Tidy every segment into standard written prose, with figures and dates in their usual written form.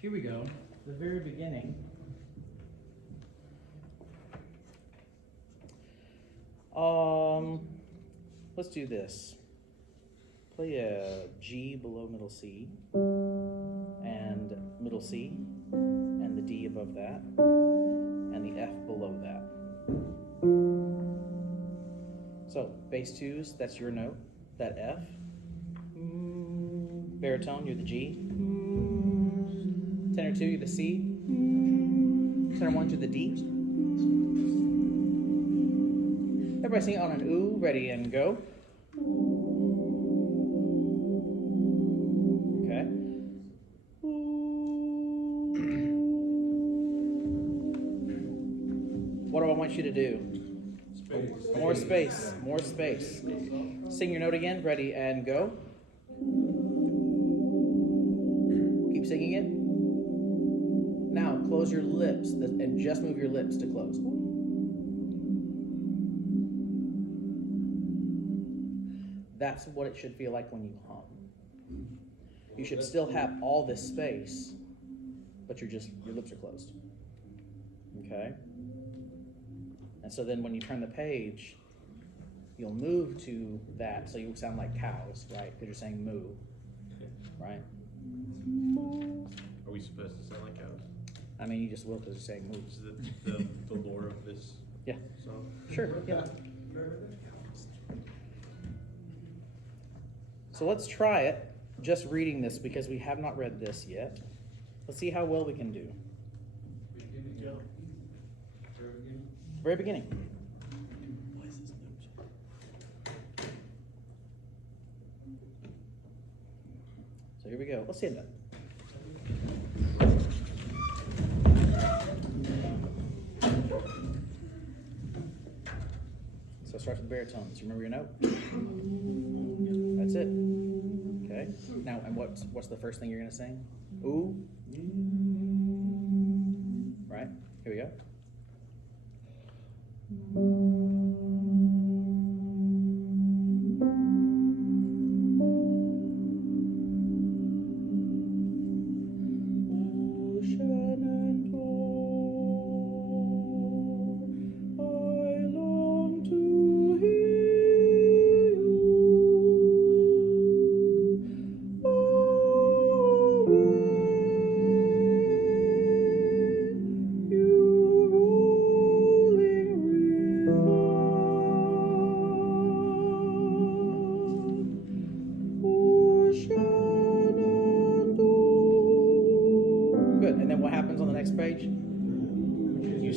here we go. The very beginning. Let's do this. Play a G below middle C, and middle C, and the D above that, and the F below that. So, bass twos, that's your note, that F. Baritone, you're the G. Tenor two, you're the C. Tenor one, you're the D. Everybody sing it on an ooh, ready and go. Okay. What do I want you to do? Space. More space, more space. Sing your note again, ready and go. Keep singing it. Now close your lips and just move your lips to close. That's what it should feel like when you hum. You should still have all this space, but your lips are closed. Okay? And so then when you turn the page, you'll move to that, so you'll sound like cows, right? Because you're saying moo, right? Are we supposed to sound like cows? I mean, you just will because you're saying moo. Is the lore of this song? Sure, yeah. So let's try it, just reading this, because we have not read this yet. Let's see how well we can do. Very beginning. So here we go. Let's stand up. So it starts with baritones. You remember your note? That's it. Okay. Now, and what's the first thing you're gonna sing? Ooh. Right. Here we go.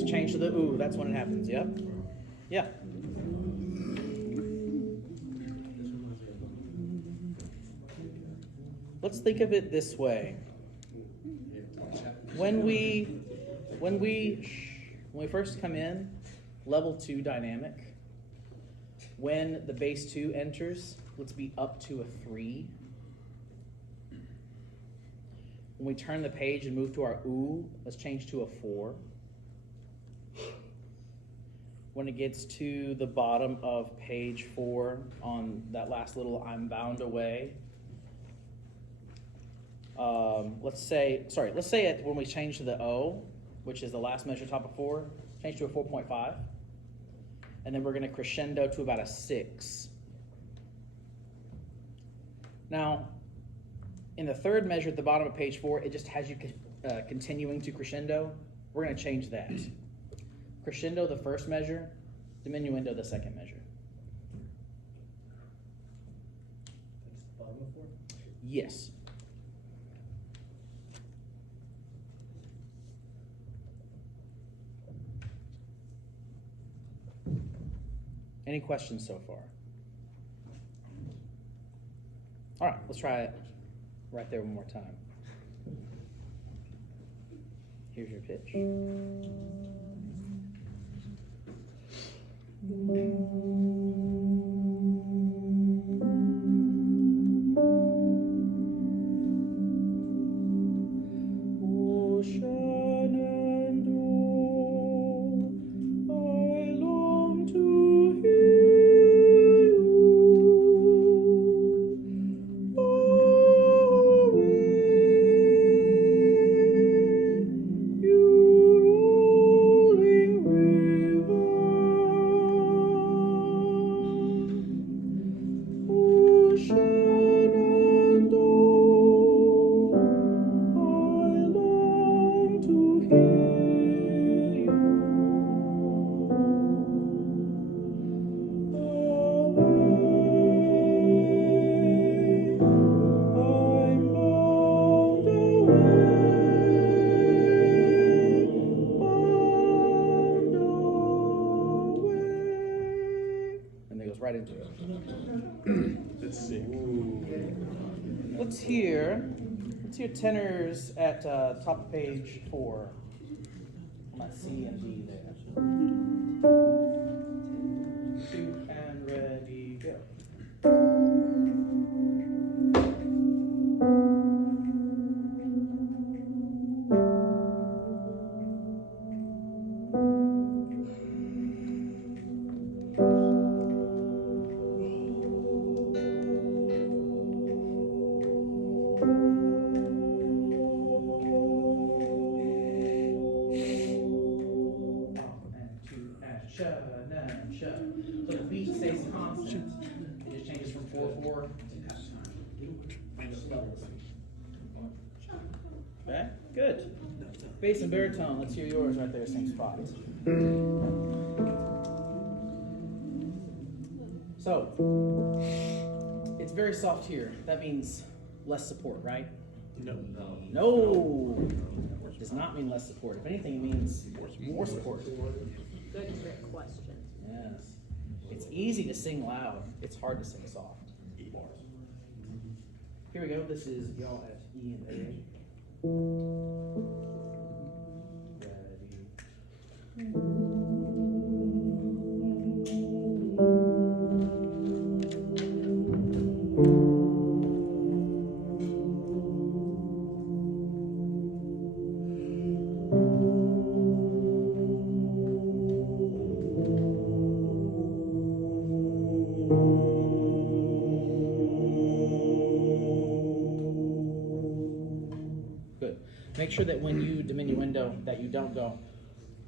Change to the ooh, that's when it happens, yep. Yeah. Let's think of it this way. When we first come in, level 2 dynamic, when the bass 2 enters, let's be up to a 3. When we turn the page and move to our ooh, let's change to a 4. When it gets to the bottom of page 4 on that last little I'm bound away, let's say when we change to the O, which is the last measure top of 4, change to a 4.5, and then we're gonna crescendo to about a 6. Now, in the third measure at the bottom of page 4, it just has you continuing to crescendo. We're gonna change that. Crescendo the first measure, diminuendo the second measure. That's the bottom of 4? Yes. Any questions so far? All right, let's try it right there one more time. Here's your pitch. And it goes right into it. Let's see. Let's hear tenors at top of page 4. On that C and D there. 2 and ready, go. So the beat stays constant. It just changes from 4/4 and just levels. Okay, good. Bass and baritone, let's hear yours right there, same spot. So, it's very soft here. That means less support, right? No. No! It does not mean less support. If anything, it means more support. Good trick question. Yes. It's easy to sing loud. It's hard to sing soft. Here we go. This is y'all at E and A. Good. Make sure that when you diminuendo that you don't go,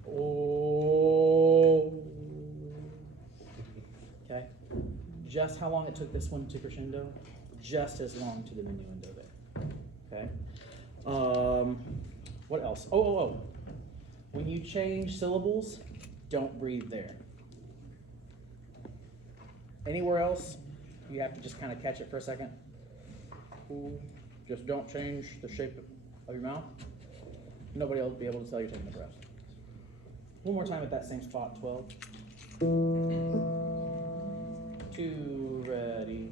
oh. Okay? Just how long it took this one to crescendo, just as long to diminuendo there. Okay? What else? Oh. When you change syllables, don't breathe there. Anywhere else, you have to just kind of catch it for a second. Ooh. Just don't change the shape of your mouth. Nobody else will be able to tell you're taking a breath. One more time at that same spot, 12. 2, ready.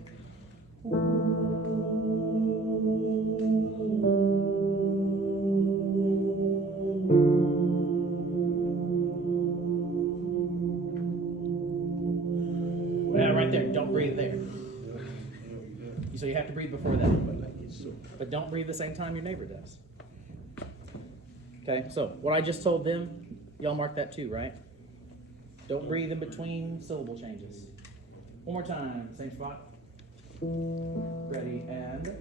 Yeah, right there. Don't breathe there. So you have to breathe before that. But don't breathe the same time your neighbor does. Okay, so what I just told them, y'all mark that too, right? Don't breathe in between syllable changes. One more time, same spot. Ready, and...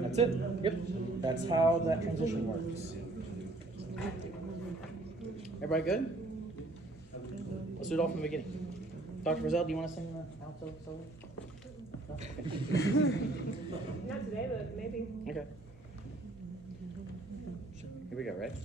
That's it. Yep. That's how that transition works. Everybody good? Let's do it all from the beginning. Dr. Frizzell, do you want to sing the alto solo? No? Okay. Not today, but maybe. Okay. Here we go, right?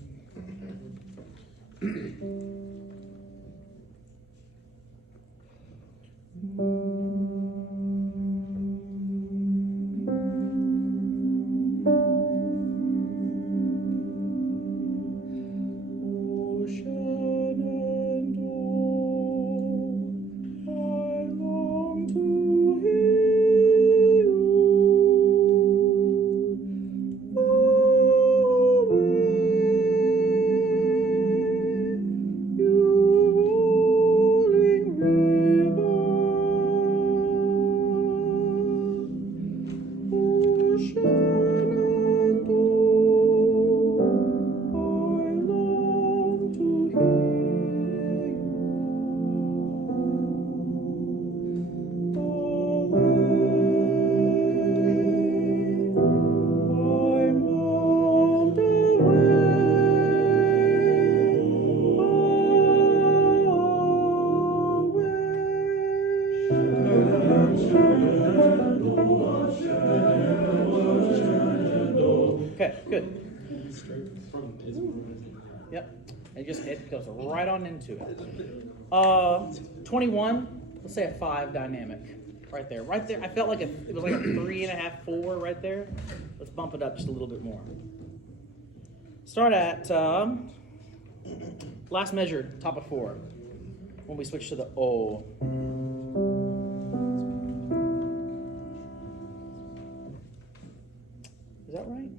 Good. Straight from mesmerizing. Yep. It goes right on into it. 21, let's say a 5 dynamic. Right there. Right there. I felt like it was like a 3.5, 4 right there. Let's bump it up just a little bit more. Start at last measure, top of 4. When we switch to the O. Is that right?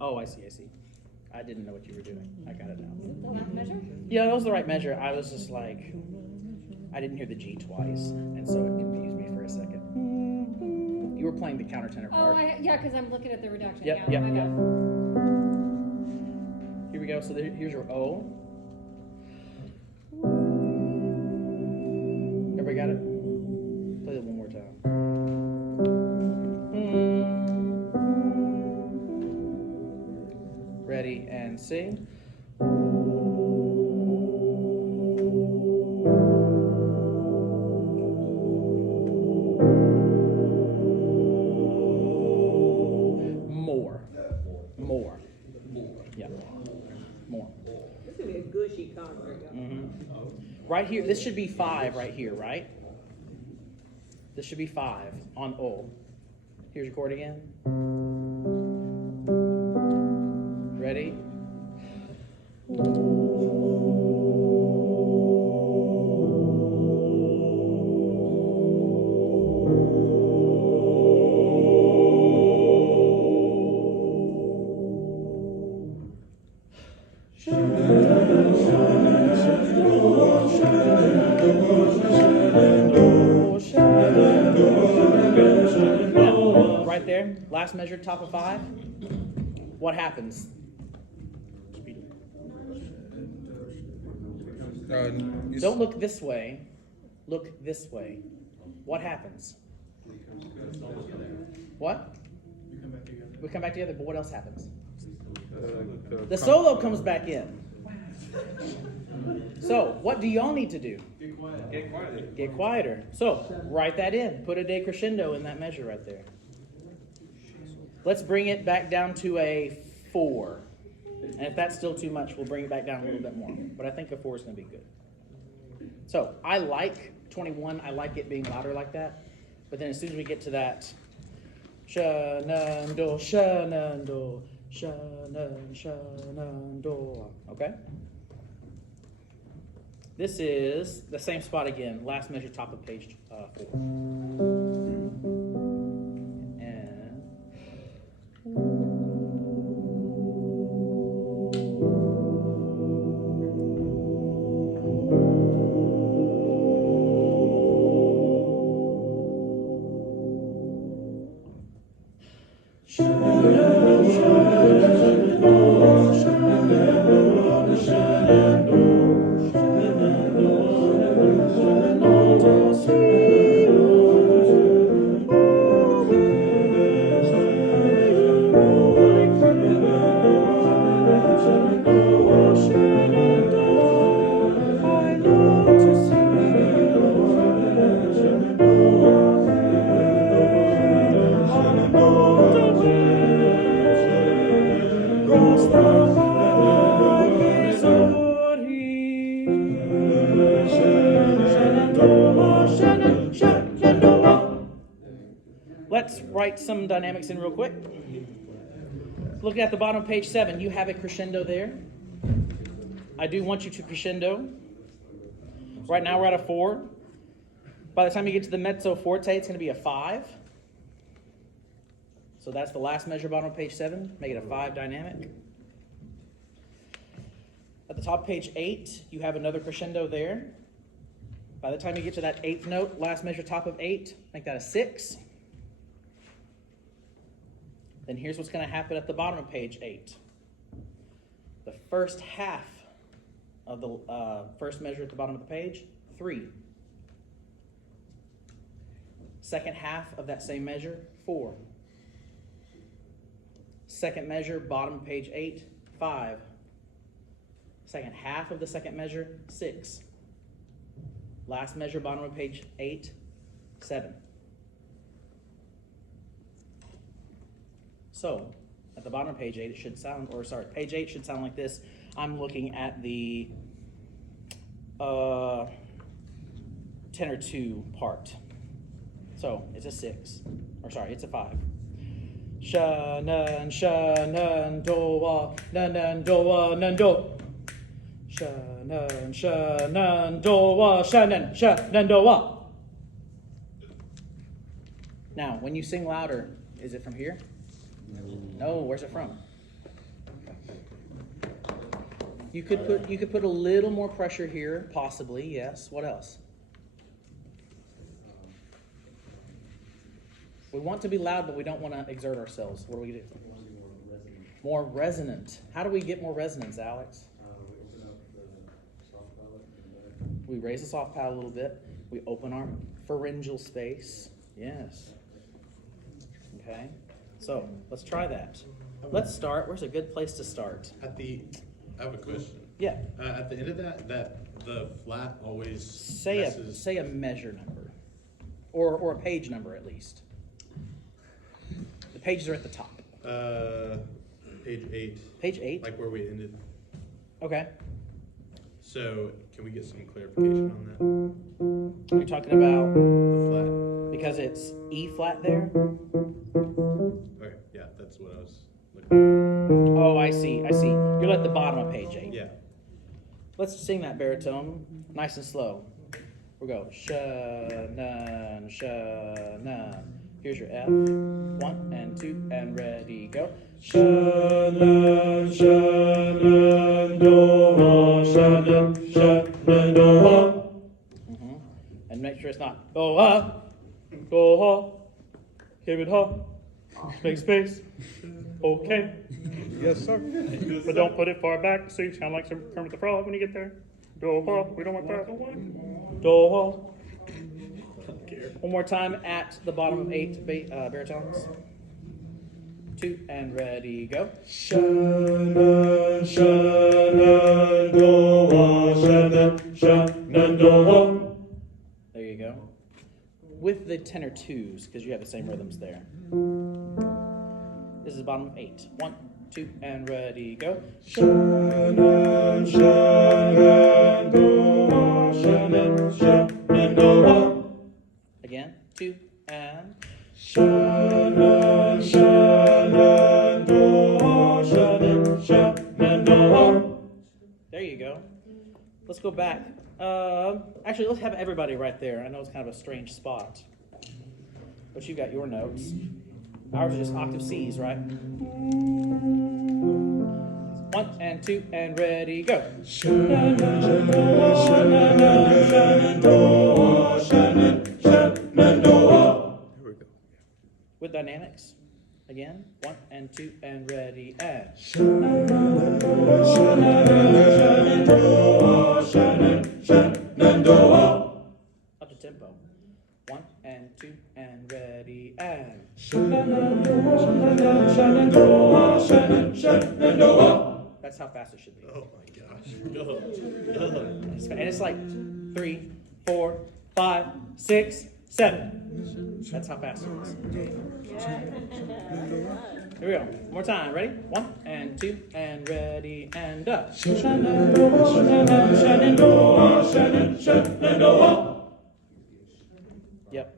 Oh, I see. I didn't know what you were doing. I got it now. The last measure? Yeah, that was the right measure. I was just like, I didn't hear the G twice, and so it confused me for a second. You were playing the countertenor part. Oh, yeah, because I'm looking at the reduction. Yep, yeah, yep, my yep. bad. Here we go. So here's your O. Everybody got it? Play that one more time. Ready and sing. More. Yeah. More. This would be a gushy concert. Right here, this should be 5 right here, right? This should be 5 on O. Here's your chord again. Ready? Right there, last measure, top of 5. What happens? Don't look this way. Look this way. What happens? What? We come back together, but what else happens? The solo comes back in. So, what do y'all need to do? Get quieter. Get quieter. So, write that in. Put a decrescendo in that measure right there. Let's bring it back down to a 4. And if that's still too much, we'll bring it back down a little bit more. But I think a 4 is going to be good. So, I like 21. I like it being louder like that. But then as soon as we get to that, shanando, shanando, shanan, shanando. Okay? This is the same spot again. Last measure, top of page 4. And let's write some dynamics in real quick. Looking at the bottom of page 7, you have a crescendo there. I do want you to crescendo. Right now we're at a 4. By the time you get to the mezzo forte, it's going to be a 5. So that's the last measure, bottom of page 7. Make it a 5 dynamic. At the top of page 8, you have another crescendo there. By the time you get to that 8th note, last measure, top of 8, make that a 6. Then here's what's going to happen at the bottom of page 8. The first half of the first measure at the bottom of the page, 3. Second half of that same measure, 4. Second measure, bottom of page 8, 5. Second half of the second measure, 6. Last measure, bottom of page 8, 7. So, at the bottom of page 8, it should sound, or sorry, page 8 should sound like this. I'm looking at the tenor 2 part. So, it's a 6, or sorry, it's a 5. Sha nan do wa nan do wa nan do. Sha nan do wa sha nan do wa. Now, when you sing louder, is it from here? No, where's it from? You could put a little more pressure here, possibly, yes. What else? We want to be loud, but we don't want to exert ourselves. What do we do? More resonant. How do we get more resonance, Alex? We open up the soft palate. We raise the soft palate a little bit. We open our pharyngeal space. Yes. Okay. So let's try that. Let's start. Where's a good place to start? I have a question. Yeah. At the end of that the flat always Say a measure number, or a page number at least. The pages are at the top. Page 8. Page 8. Like where we ended. Okay. So can we get some clarification on that? You're talking about The because it's E flat there. flat. Okay, yeah, that's what I was looking Oh, I see. You're at the bottom of page 8. for. Yeah. Let's sing that baritone, nice and slow. We'll go sha nan sha nan. Here's your F. 1 and 2 and ready, go. Sha nan do wa sha nan do wa. And make sure it's not go ha, give it ha, make space. Okay. Yes, sir. But don't put it far back, so you sound like some Kermit the Frog when you get there. Do ha, we don't want that. Do ha. One more time at the bottom of 8 baritones. 2 and ready, go. Sha nan do wa sha nan do wa. There you go. With the tenor 2s, because you have the same rhythms there. This is the bottom of 8. 1, 2, and ready, go. Sha nan do wa sha nan do wa. Again, 2 and sha nan do wa sha nan do wa. There you go. Let's go back. Actually, let's have everybody right there. I know it's kind of a strange spot, but you got your notes. Ours are just octave C's, right? 1 and 2 and ready, go. Here we go. With dynamics. Again, 1 and 2 and ready, and. Up to tempo. 1 and 2 and ready, and. That's how fast it should be. Oh my gosh. And it's like 3, 4, 5, 6, 7. That's how fast it is. Here we go. One more time. Ready? 1 and 2 and ready and up. Yep.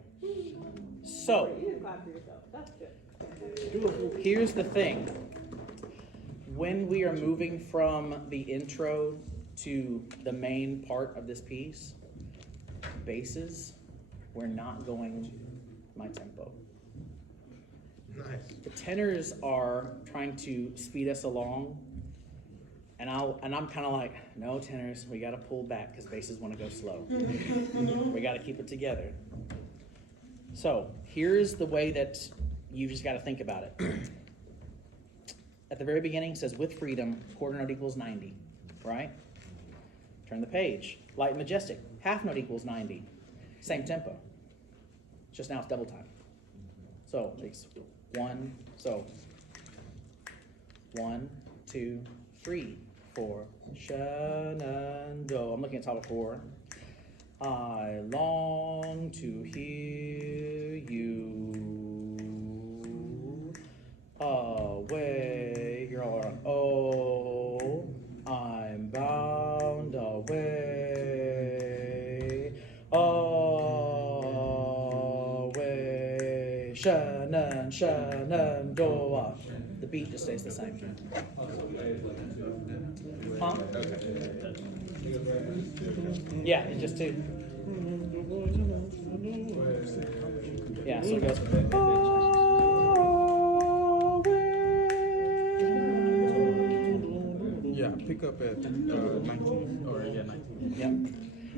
So, You didn't clap for yourself. That's good. here's the thing. When we are moving from the intro to the main part of this piece, basses, we're not going my tempo. Nice. The tenors are trying to speed us along, and I'm kind of like, no, tenors, we got to pull back because basses want to go slow. We got to keep it together. So here's the way that you just got to think about it. At the very beginning, it says, with freedom, quarter note equals 90, right? Turn the page. Light and majestic, half note equals 90. Same tempo. Just now it's double time. So it's 1, so 1, 2, 3, 4. Shenandoah. I'm looking at top of 4. I long to hear you. nun, sha, nun, do, wa. The beat just stays the same. Huh? Yeah, it's just two. Yeah, so it goes. Yeah, pick up at 19 or 19. Yep.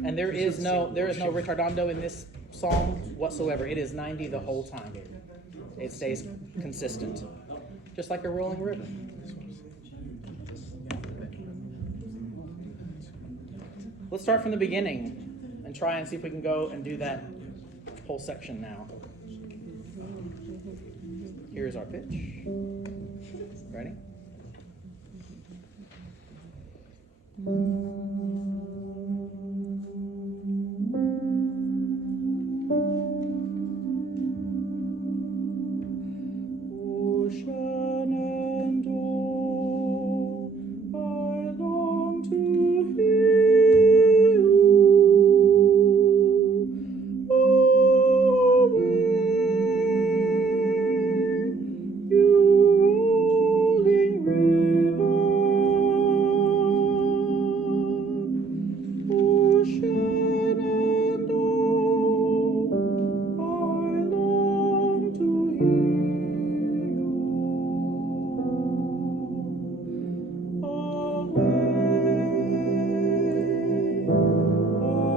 And there is no retardando in this song whatsoever. It is 90 the whole time. It stays consistent, just like a rolling river. Let's start from the beginning and try and see if we can go and do that whole section now. Here's our pitch. Ready? Ocean and oh, I long to hear you. Oh, you rolling river. Ocean and oh, I long to hear you. Away,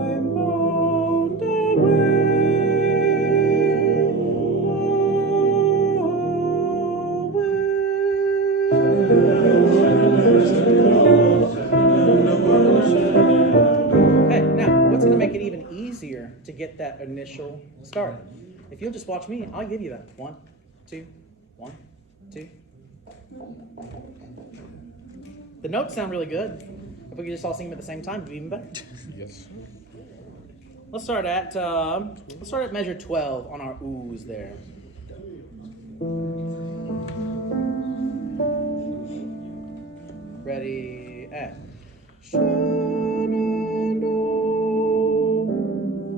I'm bound Okay, now what's going to make it even easier to get that initial start? If you'll just watch me, I'll give you that. 1, 2, 1, 2. The notes sound really good. If we could just all sing them at the same time, it'd be even better. Yes. Let's start at measure 12 on our oohs there. Ready, at. Shenandoah,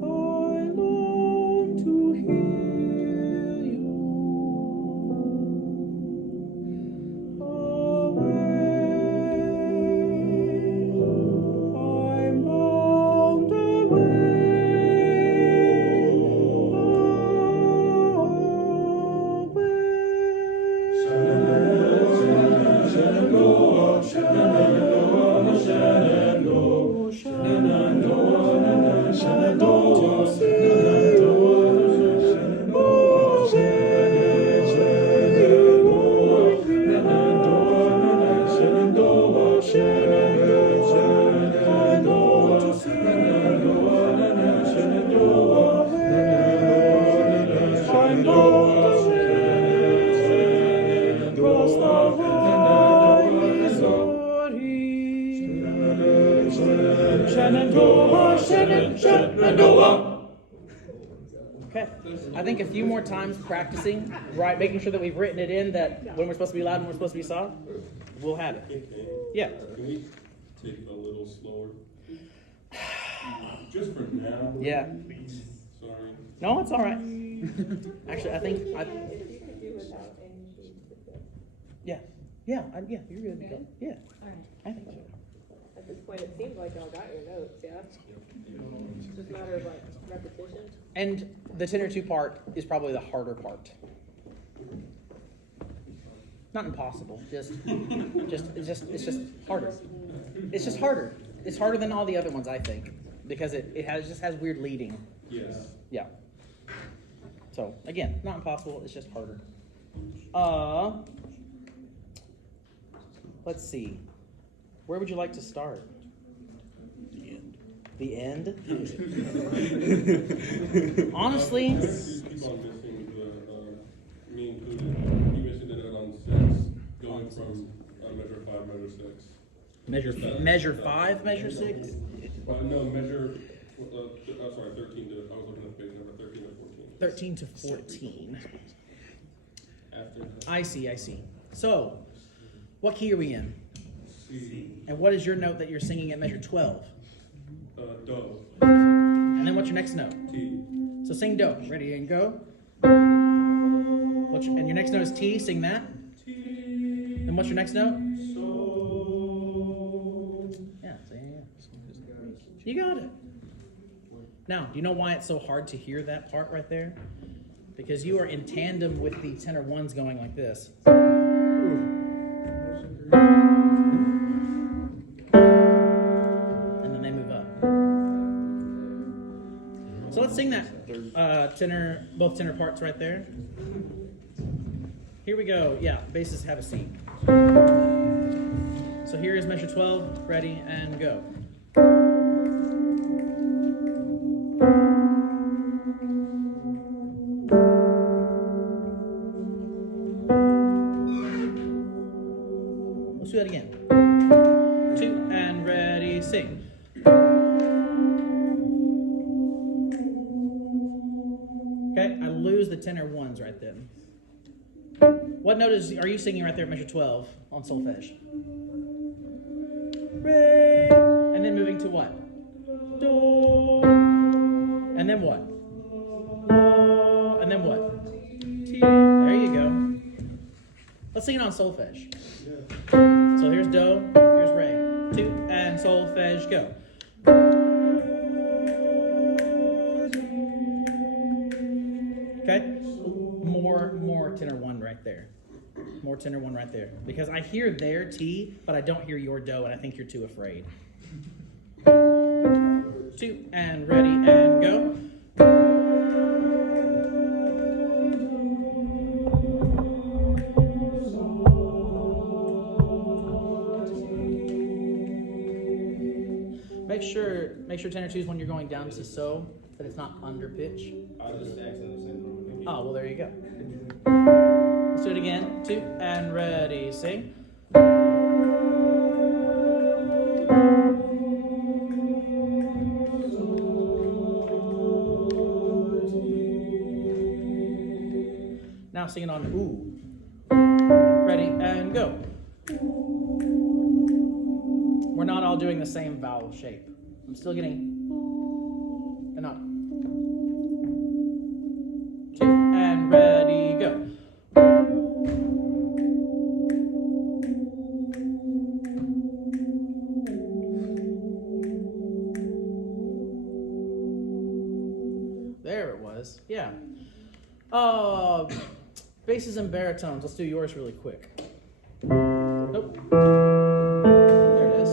I long to hear you. Away, I'm bound Okay, I think a few more times practicing, right, making sure that we've written it in that when we're supposed to be loud and when we're supposed to be soft, we'll have it. Yeah. Can we take it a little slower? Just for now. Yeah. Sorry. No, it's all right. Actually, I think yeah, yeah, you're good to go. Yeah, I think so. At this point, it seems like y'all got your notes, yeah? It's just a matter of like repetition. And the tenor 2 part is probably the harder part. Not impossible, it's just harder. It's just harder. It's harder than all the other ones, I think, because it just has weird leading. Yes. Yeah. So again, not impossible. It's just harder. Let's see. Where would you like to start? The end. Honestly. Keep on missing the me included. You mentioned it on 6, going from measure 5, measure 6. Measure 5, measure 6. No, measure. Sorry, 13 to. I was looking at page number 13 to 14. 13 to 14. After that. I see. So, what key are we in? C. And what is your note that you're singing at measure 12? Do. And then what's your next note? T. So sing do. Ready and go. And your next note is T. Sing that. And what's your next note? Yeah. You got it. Now, do you know why it's so hard to hear that part right there? Because you are in tandem with the tenor ones going like this. And then they move up. So let's sing that tenor, both tenor parts right there. Here we go. Yeah, basses have a seat. So here is measure 12. Ready and go. Let's do that again. 2 and ready, sing. Okay, I lose the tenor ones right then. What note are you singing right there at measure 12 on solfege? Re. And then moving to what? Do. And then what? La. And then what? Ti. There you go. Let's sing it on solfege. So here's do, here's re. 2 and solfege, go. Okay? More tenor one right there. More tenor one right there. Because I hear their T, but I don't hear your do, and I think you're too afraid. 2 and ready and go. Make sure tenor 2 is when you're going down to so, that it's not under pitch. I was just accidentally saying Oh, well, there you go. Let's do it again. 2 and ready, sing. Now sing it on ooh. Ready and go. We're not all doing the same vowel shape. I'm still getting ooh and up. 2 and ready, go. There it was. Yeah. Basses and baritones. Let's do yours really quick. Nope. There it is.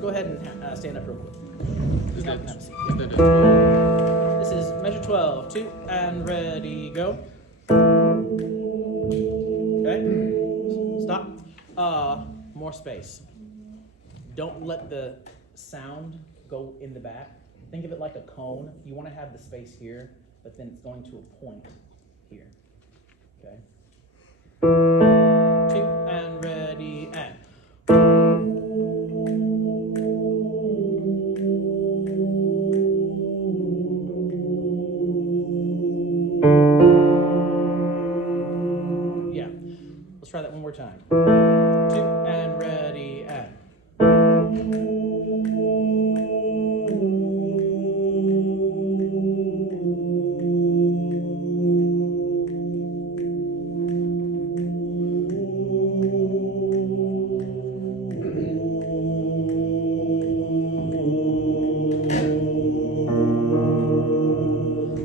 Go ahead and stand up real quick. Is Have that a seat. is that a 12? This is measure 12. 2 and ready, go. Okay. Stop. More space. Don't let the sound go in the back. Think of it like a cone. You want to have the space here, but then it's going to a point here. Okay. 2 and ready and. Yeah. Let's try that one more time. 2 and ready and.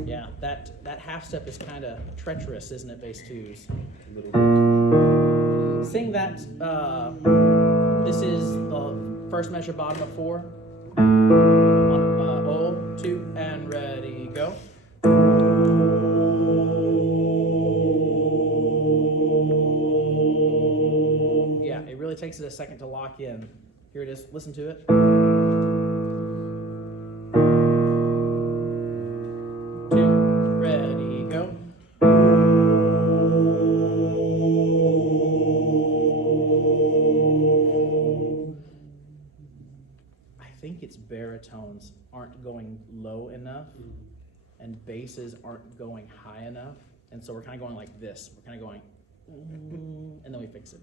Yeah, that half step is kind of treacherous, isn't it, bass twos? Sing that. This is the first measure, bottom of 4. On O, 2 and ready, go. Yeah, it really takes it a second to lock in. Here it is. Listen to it. 2, ready, go. I think it's baritones aren't going low enough and basses aren't going high enough. And so we're kind of going like this. We're kind of going, and then we fix it.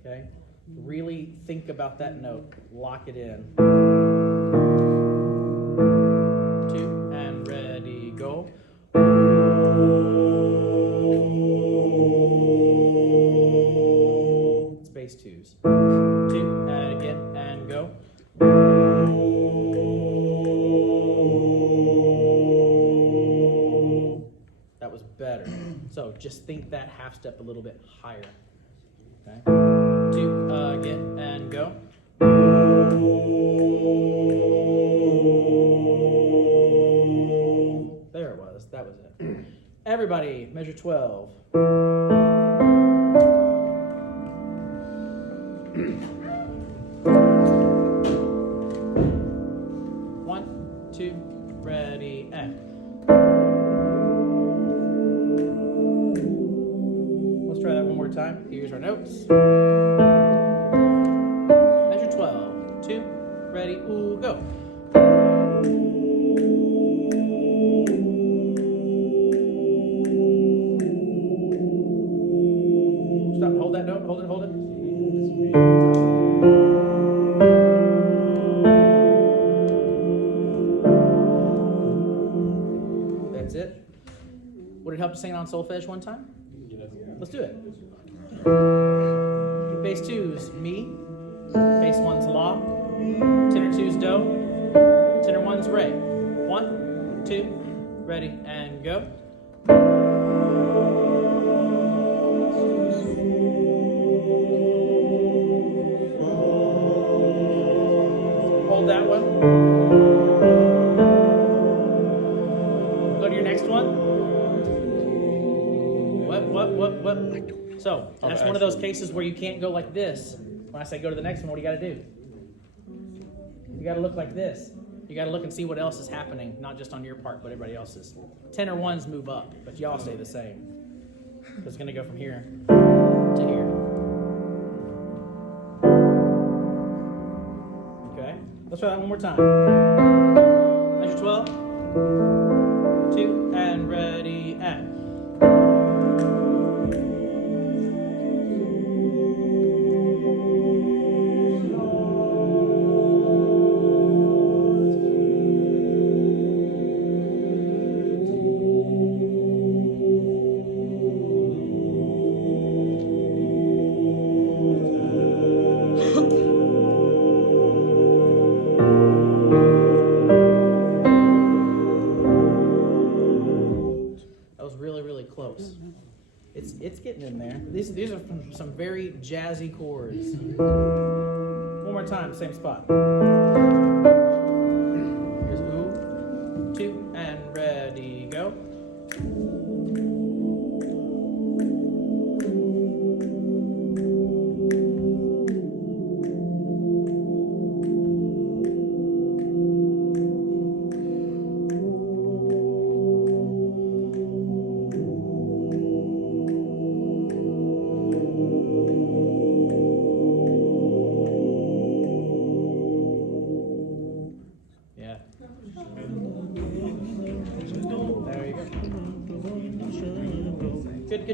Okay? Really think about that note. Lock it in. 2 and ready, go. better. So just think that half step a little bit higher. Okay. 2, again, and go. There it was. That was it. Everybody, measure 12. One, two, ready, and. Let's try that one more time. Here's our notes. Measure 12. 2, ready, ooh, go. Stop, hold that note, hold it, hold it. That's it. Would it help to sing it on solfege one time? Let's do it. Bass 2's mi, bass 1's la, tenor 2's do, tenor 1's re. 1, 2, ready, and go. Hold that one. Go to your next one. What? So, that's one of those cases where you can't go like this. When I say go to the next one, what do you got to do? You got to look like this. You got to look and see what else is happening, not just on your part, but everybody else's. Tenor 1s move up, but y'all stay the same. So it's going to go from here to here. Okay, let's try that one more time. Measure 12, 2, and ready, and. Close. It's getting in there. These are some very jazzy chords. One more time, same spot. Here's ooh, 2, and ready, go.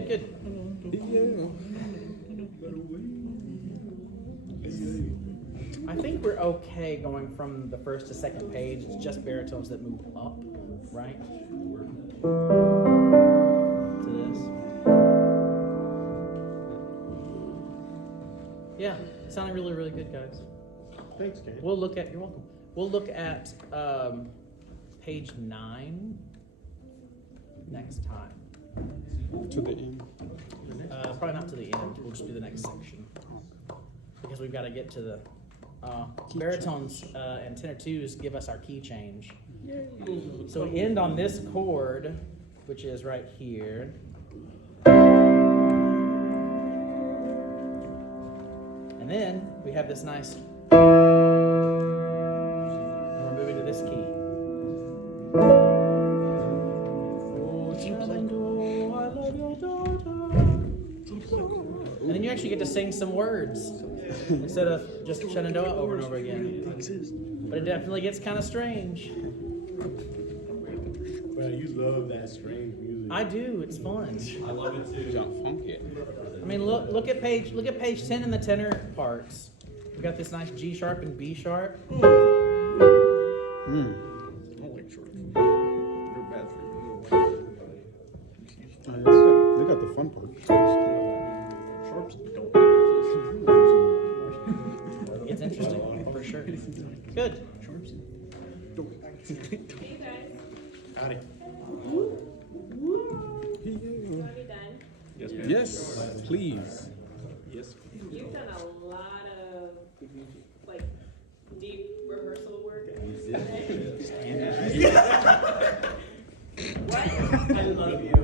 Good. I think we're okay going from the first to second page. It's just baritones that move up, right? To this. Yeah, it sounded really, really good, guys. Thanks, Kane. You're welcome. We'll look at page 9 next time. To the end. Probably not to the end. We'll just do the next section because we've got to get to the baritones and tenor 2s give us our key change. Yay. So we end on this chord, which is right here. And then we have this nice. And we're moving to this key. And then you actually get to sing some words instead of just Shenandoah over and over again. But it definitely gets kind of strange. Well, you love that strange music. I do. It's fun. I love it too. Sound funky. I mean, look at page 10 in the tenor parts. We got this nice G sharp and B sharp. I don't like shorts. They're bad for you. They got the fun part. Sharps don't. It's interesting, for sure. Good. Sharps don't. Howdy. Yes, please. Yes. You've done a lot of, like, deep rehearsal work. What? I love you.